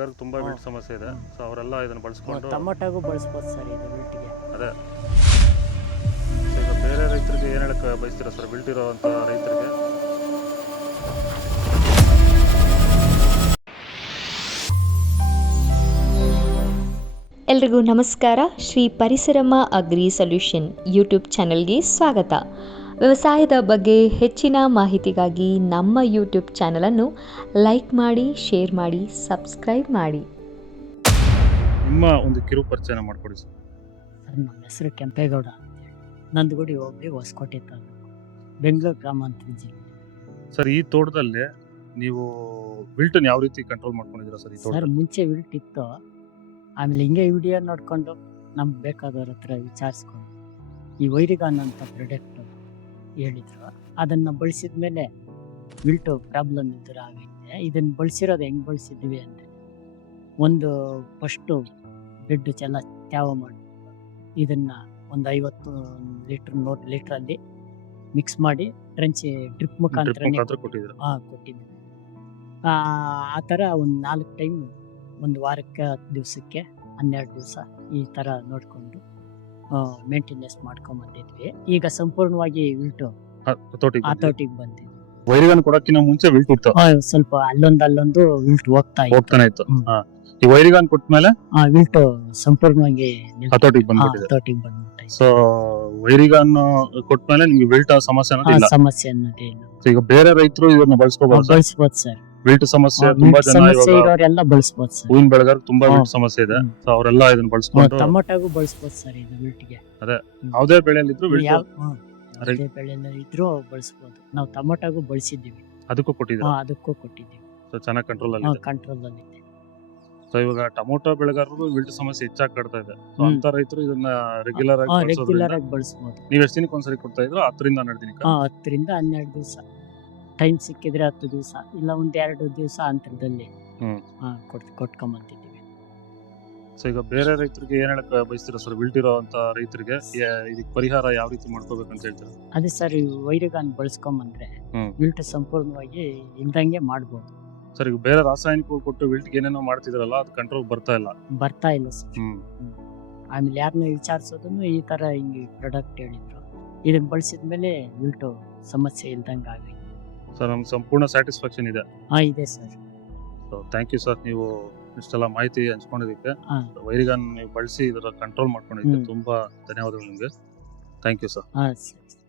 ಎಲ್ಲರಿಗೂ ತುಂಬಾ. ವಿಲ್ಟ್ ಸಮಸ್ಯೆ ಇದೆ. ಸೊ ಅವರೆಲ್ಲ ಇದನ್ನ ಬಳಸ್ಕೊಂಡು ಟೊಮೊಟೊಗೂ ಬಳಸ್ಬೋದು ಸರ್ ಇದು ವಿಲ್ಟಿಗೆ ಅದೇ. ಸೊ ಈಗ ಬೇರೆ ರೈತರಿಗೆ ಏನು ಹೇಳಕ್ ಬಯಸ್ತೀರಾ ಸರ್? ವಿಲ್ಟ್ ಇರೋವಂಥ ರೈತರಿಗೆ? ಎಲ್ರಿಗೂ ನಮಸ್ಕಾರ. Shri Parisarama agri solution YouTube ಚಾನೆಲ್ಗೆ ಸ್ವಾಗತ. ವ್ಯವಸಾಯದ ಬಗ್ಗೆ ಹೆಚ್ಚಿನ ಮಾಹಿತಿಗಾಗಿ ನಮ್ಮ ಯೂಟ್ಯೂಬ್ ಚಾನಲನ್ನು ಲೈಕ್ ಮಾಡಿ ಶೇರ್ ಮಾಡಿ ಸಬ್ಸ್ಕ್ರೈಬ್ ಮಾಡಿ. ನಿಮ್ಮ ಒಂದು ಕಿರು ಪರಿಚಯ ಮಾಡ್ಕೊಡಿ ಸರ್. ಸರ್ ನಮ್ಮ ಹೆಸರು ಕೆಂಪೇಗೌಡ ನಂದಗುಡಿ ಹೋಗಿ ಹೊಸಕೋಟೆ ತಾಲೂಕು ಬೆಂಗಳೂರು ಗ್ರಾಮಾಂತರ ಜಿಲ್ಲೆ. ಸರ್ ಈ ತೋಟದಲ್ಲಿ ನೀವು ವಿಲ್ಟನ್ ಯಾವ ರೀತಿ ಕಂಟ್ರೋಲ್ ಮಾಡ್ಕೊಂಡಿದ್ದೀರಾ ಸರ್ ಈ ಸರ್ ತೋಟ ಮುಂಚೆ ವಿಲ್ಟ್ ಇತ್ತು. ಆಮೇಲೆ ಹಿಂಗೆ ವಿಡಿಯೋ ನೋಡಿಕೊಂಡು ನಮ್ಗೆ ಬೇಕಾದವ್ರ ಹತ್ರ ವಿಚಾರಿಸ್ಕೊಂಡು ಈ ವೈರಿಗಾನ್ ಅಂತ ಪ್ರಾಡಕ್ಟ್ ಹೇಳಿದ್ರು. ಅದನ್ನ ಬಳಸಿದ ಮೇಲೆ ವಿಲ್ಟು ಪ್ರಾಬ್ಲಮ್ ಇದ್ರ ಆಗಿದೆ ಇದನ್ನ ಬಳಸಿರೋದು ಹೆಂಗೆ ಬಳಸಿದ್ವಿ ಅಂದರೆ ಒಂದು ಫಸ್ಟು ಬೆಡ್ ಚೆಲ್ಲ ತ್ಯಾವ ಮಾಡಿ ಇದನ್ನು ಒಂದು ಐವತ್ತು ಲೀಟ್ರ್ ನೂರು ಲೀಟ್ರಲ್ಲಿ ಮಿಕ್ಸ್ ಮಾಡಿ ಟ್ರೆಂಚ್ ಡ್ರಿಪ್ ಮುಖಾಂತರ ಹಾಂ ಕೊಟ್ಟಿದ್ವಿ ಆ ಆ ಥರ ಒಂದು ನಾಲ್ಕು ಟೈಮ್ ಒಂದು ವಾರಕ್ಕೆ ಹತ್ತು ದಿವಸಕ್ಕೆ ಹನ್ನೆರಡು ದಿವಸ ಈ ಥರ ನೋಡಿಕೊಂಡು ಮೇಂಟೆನೆನ್ಸ್ ಮಾಡ್ಕೊಂಬಂದಿದ್ವಿ. ಈಗ ಸಂಪೂರ್ಣವಾಗಿ ವಿಲ್ಟು ಹತೋಟಿಗೆ ಬಂದಿದ್ವಿ ವೈರಿಗನ್ ಕೊಡಕ್ಕಿಂತ ಮುಂಚೆ ವಿಲ್ಟ್ ಆ, ಸ್ವಲ್ಪ ಅಲ್ಲೊಂದು ಅಲ್ಲೊಂದು ವಿಲ್ಟ್ ಹೋಗ್ತಾ ಇತ್ತು. ಹೋಗ್ತಾನೆ ಇತ್ತು. ಹ್ಮ್. ಹಾ. ಈ ವೈರಿಗನ್ ಕೊಟ್ಮೇಲೆ? ಆ ವಿಲ್ಟು ಸಂಪೂರ್ಣವಾಗಿ ನಿಲ್- ಹತೋಟಿಗೆ ಆ, ಬಂದ್ಬಿಟ್ಟಿದೆ. ಹತೋಟಿಗೆ ಬಂದ್ಬಿಟ್ಟೈತೆ ಸೊ ವೈರಿಗನ್ ಕೊಟ್ಮೇಲೆ ನಿಮ್ಗೆ ವಿಲ್ಟ್ ಸಮಸ್ಯೆ ಅನ್ನೋದು ಆ ಇಲ್ಲ ಸಮಸ್ಯೆ ಇಲ್ಲ. So ಈಗ ಬೇರೆ ರೈತರು ಇದನ್ನ ಬಳಸ್ಕೋಬಹುದು ಬಳಸ್ಬೋದು ಸರ್. ವಿಲ್ಟ್ ಸಮಸ್ಯೆ ತುಂಬಾ ಜನ ಸಮಸ್ಯೆ ಇವಾಗ ಇರೋರೆಲ್ಲ ಬಳಸ್ಬೋದು ಸರ್. ಹೂವಿನ ಬೆಳೆಗಾರ ತುಂಬಾ ಹಾ. ವಿಲ್ಟ್ ಸಮಸ್ಯೆ ಇದೆ. ಸೊ ಅವರೆಲ್ಲ ಇದನ್ನ ಬಳಸ್ಕೊಂಡು ಟೊಮೊಟೊಗೂ ಬಳಸ್ಬೋದು ಸರ್ ಇದು ವಿಲ್ಟ್ಗೆ ಯಾವುದೇ ಬೆಳೆಯಲ್ಲಿದ್ರು ವಿಲ್ಟ್ ಯಾವ ಹ್ಮ್. ಅದೇ- ಯಾವುದೇ ಬೆಳೆಲ್ಲ ಇದ್ರೂ ಬಳಸ್ಬೋದು. ನಾವು ಟೊಮೊಟೊಗೂ ಬಳಸಿದ್ದೀವಿ. ಅದಕ್ಕೂ ಕೊಟ್ಟಿದ್ದೀವಿ ಹಾ, ಅದಕ್ಕೂ ಕೊಟ್ಟಿದ್ದೀವಿ. ಸೊ ಚೆನ್ನಾಗಿ ಕಂಟ್ರೋಲ್ ಅಲ್ಲಿ ಇದೆ ಕಂಟ್ರೋಲ್ ಅಲ್ಲಿ ಇದೆ ಸೊ ಇವಾಗ ಟೊಮೊಟೊ ಬೆಳೆಗಾರರು ವಿಲ್ಟ್ ಸಮಸ್ಯೆ ಹೆಚ್ಚಾಗಿ ಕಾಡ್ತಾ ಇದೆ. ಸೊ ಹ್ಮ್. ಅಂತ ರೈತರು ಇದನ್ನ ರೆಗ್ಯುಲರ್ ಆಗಿ ರೆಗ್ಯುಲರ್ ಬಳಸೋದ್ರಿಂದ ಆಗಿ ಬಳಸ್ಬೋದು. ನೀವ್ ಎಷ್ಟು ದಿನಕ್ಕೆ ಒಂದ್ಸರಿ ಕೊಡ್ತಾ ಇದ್ರು? ಹತ್ತರಿಂದ ಹನ್ನೆರಡು ದಿನಕ್ಕೆ? ಹಾ, ಹತ್ತರಿಂದ ಹನ್ನೆರಡು ದಿವಸ. ಟೈಮ್ ಸಿಕ್ಕಿದ್ರೆ ಹತ್ತು ದಿವಸ ಇಲ್ಲ ಒಂದ್ ಎರಡು ದಿವಸ ಅಂತರದಲ್ಲಿ ಹ್ಮ್. ಹಾ, ಕೊಟ್ ಕೊಟ್ಕೊಂಬಂತಿದ್ದೀವಿ. ಸೊ ಈಗ ಬೇರೆ ರೈತರಿಗೆ ಏನ್ ಹೇಳಕ್ ಬಯಸ್ತೀರಾ ಸರ್ ವಿಲ್ಟ್ ಇರೋಂತ ರೈತರಿಗೆ ಯಾ- ಇದಕ್ಕೆ ಪರಿಹಾರ ಯಾವ ರೀತಿ ಮಾಡ್ಕೋಬೇಕಂತ ಹೇಳ್ತೀರಾ? ಅದೇ ಸರ್ ಈ ವೈರಿಗಾನ್ ಬಳಸ್ಕೊಂಬಂದ್ರೆ ಹ್ಮ್. ವಿಲ್ಟ್ ಸಂಪೂರ್ಣವಾಗಿ ಇಲ್ದಂಗೆ ಮಾಡ್ಬೋದು. ಸರ್ ಈಗ ಬೇರೆ ರಾಸಾಯನಿಕ ಕೊಟ್ಟು ವಿಲ್ಟ್ಗೆ ಏನೇನೋ ಮಾಡ್ತಿದ್ರಲ್ಲ ಅದು ಕಂಟ್ರೋಲ್ ಬರ್ತಾ ಇಲ್ಲ. ಬರ್ತಾ ಇಲ್ಲ ಸರ್ ಹ್ಮ್. ಆಮೇಲೆ ಯಾರನ್ನ ವಿಚಾರಿಸೋದನ್ನು ಈ ತರ ಹಿಂಗೆ ಪ್ರಾಡಕ್ಟ್ ಹೇಳಿದ್ರು. ಇದನ್ನ ಬಳಸಿದ್ಮೇಲೆ ವಿಲ್ಟು ಸಮಸ್ಯೆ ಇಲ್ದಂಗೆ ಆಗೈತೆ ಸರ್ ನಮ್ಗೆ ಸಂಪೂರ್ಣ ಸ್ಯಾಟಿಸ್ಫ್ಯಾಕ್ಷನ್ ಇದೆ. ಹಾ ಇದೆ sir. So thank you sir ನೀವು ಇಷ್ಟೆಲ್ಲ ಮಾಹಿತಿ ಹಂಚ್ಕೊಂಡಿದ್ದಕ್ಕೆ. ಹಾ. ವೈರಿಗನ್ ನೀವು ಬಳಸಿ ಇದರ ಕಂಟ್ರೋಲ್ ಮಾಡ್ಕೊಂಡಿದ್ದಕ್ಕೆ ಹ್ಮ್. ತುಂಬಾ ಧನ್ಯವಾದಗಳು ನಿಮಗೆ. ಥ್ಯಾಂಕ್ ಯು ಸರ್ ಹಾ ಸರಿ.